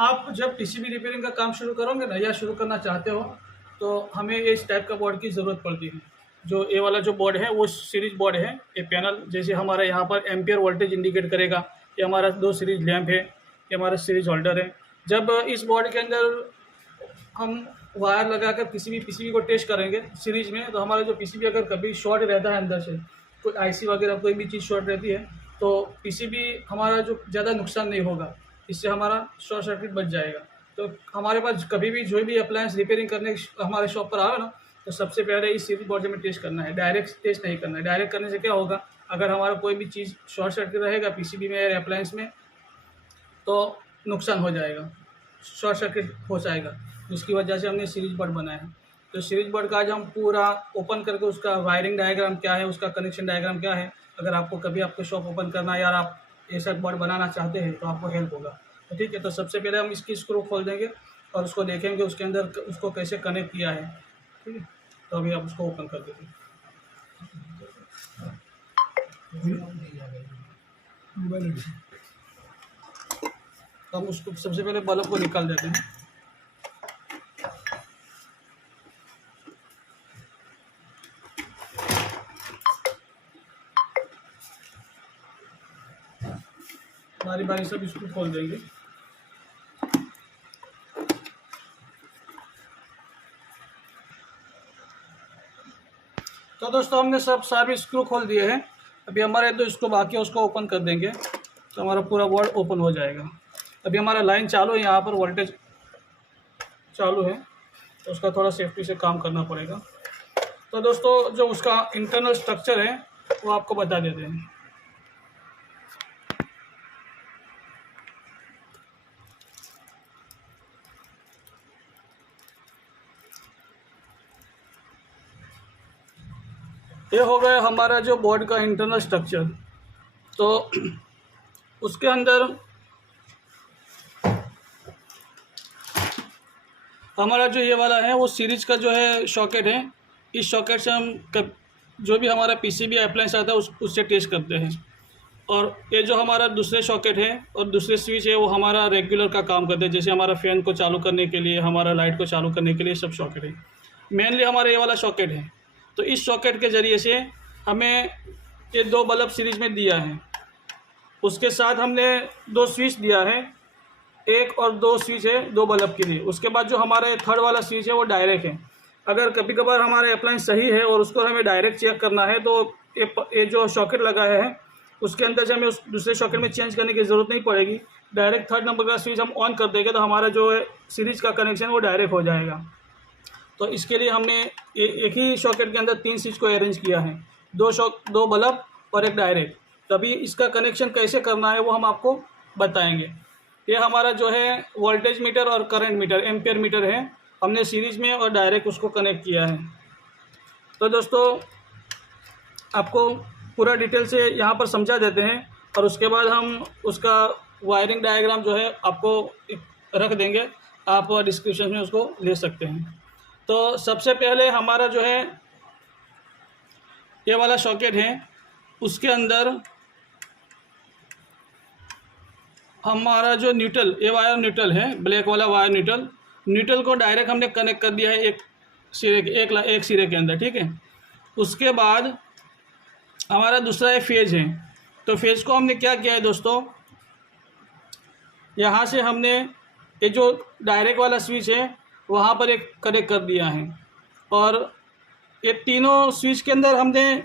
आप जब PCB repairing का काम शुरू करोगे ना या शुरू करना चाहते हो तो हमें इस टाइप का बोर्ड की ज़रूरत पड़ती है। जो ये वाला जो बोर्ड है वो सीरीज बोर्ड है। ये पैनल जैसे हमारा यहाँ पर एम्पियर वोल्टेज इंडिकेट करेगा। ये हमारा 2 सीरीज लैंप है, ये हमारा सीरीज होल्डर है। जब इस बोर्ड के अंदर हम वायर लगाकर किसी भी पीसीबी को टेस्ट करेंगे सीरीज में, तो हमारा जो पीसीबी अगर कभी शॉर्ट रहता है, अंदर से कोई आईसी वगैरह कोई भी चीज़ शॉर्ट रहती है, तो पीसीबी हमारा जो ज़्यादा नुकसान नहीं होगा, इससे हमारा शॉर्ट सर्किट बच जाएगा। तो हमारे पास कभी भी जो भी अप्लायंस रिपेयरिंग करने हमारे शॉप पर आवे ना, तो सबसे पहले इस सीरीज बोर्ड में टेस्ट करना है। डायरेक्ट टेस्ट नहीं करना है। डायरेक्ट करने से क्या होगा, अगर हमारा कोई भी चीज़ शॉर्ट सर्किट रहेगा पीसीबी में या अप्लायंस में, तो नुकसान हो जाएगा, शॉर्ट सर्किट हो जाएगा। जिसकी वजह से हमने सीरीज बोर्ड बनाया है। तो सीरीज बोर्ड का आज हम पूरा ओपन करके उसका वायरिंग डायग्राम क्या है, उसका कनेक्शन डायग्राम क्या है, अगर आपको कभी आपको शॉप ओपन करना है या आप ऐसा बोर्ड बनाना चाहते हैं तो आपको हेल्प होगा। तो ठीक है, तो सबसे पहले हम इसकी स्क्रू खोल देंगे और उसको देखेंगे उसके अंदर उसको कैसे कनेक्ट किया है। ठीक है, तो अभी आप उसको ओपन कर देंगे। तो हम उसको सबसे पहले बल्ब को निकाल देते हैं। बारी बारी सब इसको खोल देंगे। तो दोस्तों हमने सब सारे स्क्रू खोल दिए हैं। अभी हमारे 2 स्क्रू बाकी है, उसको ओपन कर देंगे तो हमारा पूरा बोर्ड ओपन हो जाएगा। अभी हमारा लाइन चालू है, यहाँ पर वोल्टेज चालू है, तो उसका थोड़ा सेफ्टी से काम करना पड़ेगा। तो दोस्तों जो उसका इंटरनल स्ट्रक्चर है वो आपको बता देते हैं। ये हो गया हमारा जो बोर्ड का इंटरनल स्ट्रक्चर। तो उसके अंदर हमारा जो ये वाला है वो सीरीज का जो है सॉकेट है। इस सॉकेट से हम जो भी हमारा पीसीबी अप्लायंस आता है उससे टेस्ट करते हैं। और ये जो हमारा दूसरे सॉकेट है और दूसरे स्विच है वो हमारा रेगुलर का काम करते हैं, जैसे हमारा फ़ैन को चालू करने के लिए, हमारा लाइट को चालू करने के लिए सब सॉकेट है। मेनली हमारा ये वाला सॉकेट है। तो इस सॉकेट के ज़रिए से हमें ये 2 बल्ब सीरीज में दिया है। उसके साथ हमने 2 स्विच दिया है, 1 और 2 स्विच है 2 बल्ब के लिए। उसके बाद जो हमारा ये थर्ड वाला स्विच है वो डायरेक्ट है। अगर कभी कभार हमारा अप्लायंस सही है और उसको हमें डायरेक्ट चेक करना है तो ये जो सॉकेट लगाया है उसके अंदर से हमें उस दूसरे सॉकेट में चेंज करने की ज़रूरत नहीं पड़ेगी। डायरेक्ट थर्ड नंबर का स्विच हम ऑन कर देंगे तो हमारा जो है सीरीज का कनेक्शन वो डायरेक्ट हो जाएगा। तो इसके लिए हमने एक ही सॉकेट के अंदर 3 स्विच को अरेंज किया है, 2 बल्ब और 1 डायरेक्ट। तभी इसका कनेक्शन कैसे करना है वो हम आपको बताएंगे। ये हमारा जो है वोल्टेज मीटर और करंट मीटर, एम्पियर मीटर है, हमने सीरीज में और डायरेक्ट उसको कनेक्ट किया है। तो दोस्तों आपको पूरा डिटेल से यहाँ पर समझा देते हैं और उसके बाद हम उसका वायरिंग डायग्राम जो है आपको रख देंगे, आप डिस्क्रिप्शन में उसको ले सकते हैं। तो सबसे पहले हमारा जो है ये वाला सॉकेट है, उसके अंदर हमारा जो न्यूट्रल, ये वायर न्यूट्रल है, ब्लैक वाला वायर न्यूट्रल को डायरेक्ट हमने कनेक्ट कर दिया है एक सिरे के अंदर। ठीक है, उसके बाद हमारा दूसरा ये फेज है। तो फेज को हमने क्या किया है दोस्तों, यहाँ से हमने ये जो डायरेक्ट वाला स्विच है वहाँ पर एक कनेक्ट कर दिया है और ये तीनों स्विच के अंदर हमने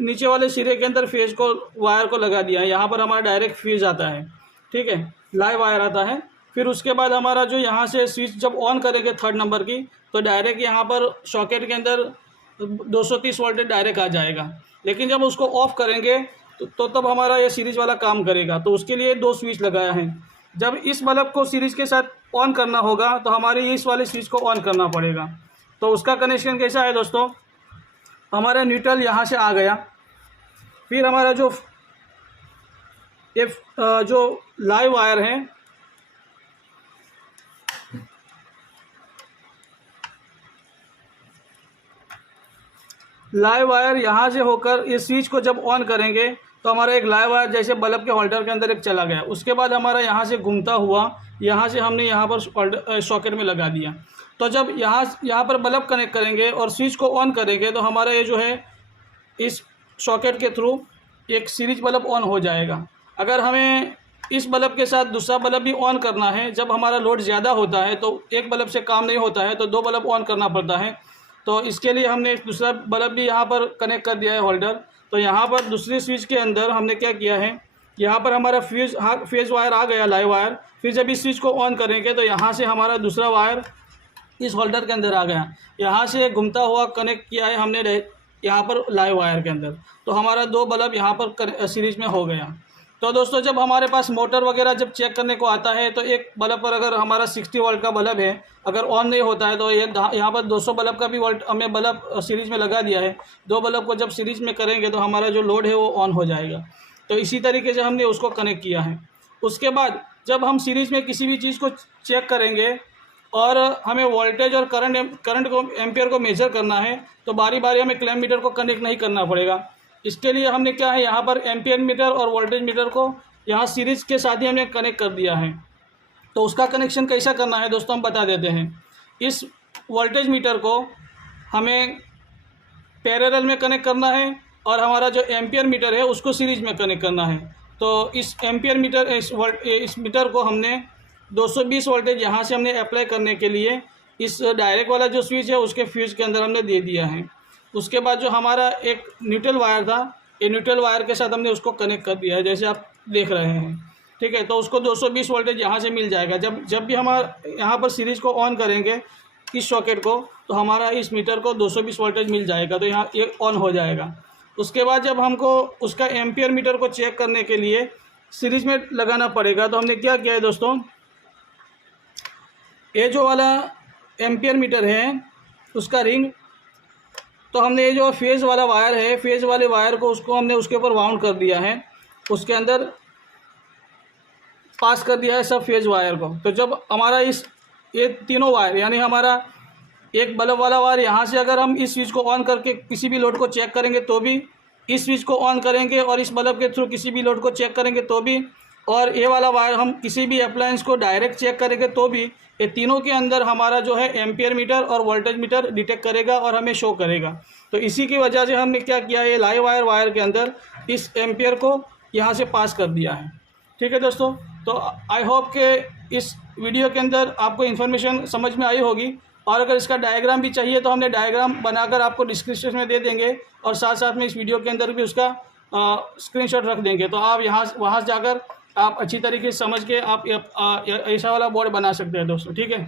नीचे वाले सिरे के अंदर फेज को वायर को लगा दिया है। यहाँ पर हमारा डायरेक्ट फेज आता है, ठीक है, लाइव वायर आता है। फिर उसके बाद हमारा जो यहाँ से स्विच जब ऑन करेंगे थर्ड नंबर की, तो डायरेक्ट यहाँ पर सॉकेट के अंदर 230 वोल्टेज डायरेक्ट आ जाएगा। लेकिन जब उसको ऑफ करेंगे तो तब हमारा ये सीरीज वाला काम करेगा। तो उसके लिए 2 स्विच लगाया है। जब इस बल्ब को सीरीज के साथ ऑन करना होगा तो हमारे इस वाले स्विच को ऑन करना पड़ेगा। तो उसका कनेक्शन कैसा है दोस्तों, हमारा न्यूट्रल यहाँ से आ गया, फिर हमारा जो लाइव वायर है यहाँ से होकर इस स्विच को जब ऑन करेंगे तो हमारा एक लाइव वायर जैसे बल्ब के होल्डर के अंदर एक चला गया। उसके बाद हमारा यहाँ से घूमता हुआ यहाँ से हमने यहाँ पर सॉकेट में लगा दिया। तो जब यहाँ पर बल्ब कनेक्ट करेंगे और स्विच को ऑन करेंगे तो हमारा ये जो है इस सॉकेट के थ्रू एक सीरीज बल्ब ऑन हो जाएगा। अगर हमें इस बल्ब के साथ दूसरा बल्ब भी ऑन करना है, जब हमारा लोड ज़्यादा होता है तो एक बल्ब से काम नहीं होता है तो 2 बल्ब ऑन करना पड़ता है। तो इसके लिए हमने दूसरा बल्ब भी यहाँ पर कनेक्ट कर दिया है होल्डर। तो यहाँ पर दूसरी स्विच के अंदर हमने क्या किया है, यहाँ पर हमारा फेज वायर आ गया, लाइव वायर। फिर जब इस स्विच को ऑन करेंगे तो यहाँ से हमारा दूसरा वायर इस होल्डर के अंदर आ गया। यहाँ से घूमता हुआ कनेक्ट किया है हमने यहाँ पर लाइव वायर के अंदर। तो हमारा 2 बल्ब यहाँ पर सीरीज में हो गया। तो दोस्तों जब हमारे पास मोटर वगैरह जब चेक करने को आता है तो एक बल्ब पर अगर हमारा 60 वोल्ट का बल्ब है, अगर ऑन नहीं होता है तो ये यहाँ पर 200 बल्ब का भी वोल्ट हमने बल्ब सीरीज में लगा दिया है। 2 बल्ब को जब सीरीज में करेंगे तो हमारा जो लोड है वो ऑन हो जाएगा। तो इसी तरीके से हमने उसको कनेक्ट किया है। उसके बाद जब हम सीरीज में किसी भी चीज़ को चेक करेंगे और हमें वोल्टेज और करंट को एम्पियर को मेजर करना है तो बारी बारी हमें क्लैम्प मीटर को कनेक्ट नहीं करना पड़ेगा। इसके लिए हमने क्या है, यहाँ पर एम्पियर मीटर और वोल्टेज मीटर को यहाँ सीरीज के साथ ही हमने कनेक्ट कर दिया है। तो उसका कनेक्शन कैसा करना है दोस्तों हम बता देते हैं। इस वोल्टेज मीटर को हमें पैरेलल में कनेक्ट करना है और हमारा जो एम्पियर मीटर है उसको सीरीज में कनेक्ट करना है। तो इस एम्पियर मीटर इस मीटर को हमने 220 वोल्टेज यहाँ से हमने अप्लाई करने के लिए इस डायरेक्ट वाला जो स्विच है उसके फ्यूज के अंदर हमने दे दिया है। उसके बाद जो हमारा एक न्यूट्रल वायर था, ये न्यूट्रल वायर के साथ हमने उसको कनेक्ट कर दिया है जैसे आप देख रहे हैं, ठीक है। तो उसको 220 वोल्टेज यहाँ से मिल जाएगा। जब भी हमारा यहाँ पर सीरीज को ऑन करेंगे इस सॉकेट को तो हमारा इस मीटर को 220 वोल्टेज मिल जाएगा, तो यहाँ ये ऑन हो जाएगा। उसके बाद जब हमको उसका एम्पियर मीटर को चेक करने के लिए सीरीज में लगाना पड़ेगा तो हमने क्या किया है दोस्तों, ये जो वाला एम्पियर मीटर है उसका रिंग, तो हमने ये जो फेज़ वाला वायर है, फेज़ वाले वायर को उसको हमने उसके ऊपर वाउंड कर दिया है, उसके अंदर पास कर दिया है सब फेज़ वायर को। तो जब हमारा ये तीनों वायर यानी हमारा एक बल्ब वाला वायर यहाँ से अगर हम इस स्विच को ऑन करके किसी भी लोड को चेक करेंगे तो भी, इस स्विच को ऑन करेंगे और इस बल्ब के थ्रू किसी भी लोड को चेक करेंगे तो भी, और ये वाला वायर हम किसी भी अप्लायंस को डायरेक्ट चेक करेंगे तो भी, ये तीनों के अंदर हमारा जो है एम्पियर मीटर और वोल्टेज मीटर डिटेक्ट करेगा और हमें शो करेगा। तो इसी की वजह से हमने क्या किया, ये लाइव वायर के अंदर इस एम्पियर को यहाँ से पास कर दिया है। ठीक है दोस्तों, तो आई होप कि इस वीडियो के अंदर आपको इन्फॉर्मेशन समझ में आई होगी। और अगर इसका डायग्राम भी चाहिए तो हमने डायग्राम बनाकर आपको डिस्क्रिप्शन में दे देंगे और साथ साथ में इस वीडियो के अंदर भी उसका स्क्रीनशॉट रख देंगे। तो आप वहाँ जाकर आप अच्छी तरीके से समझ के आप ऐसा वाला बोर्ड बना सकते हैं दोस्तों। ठीक है।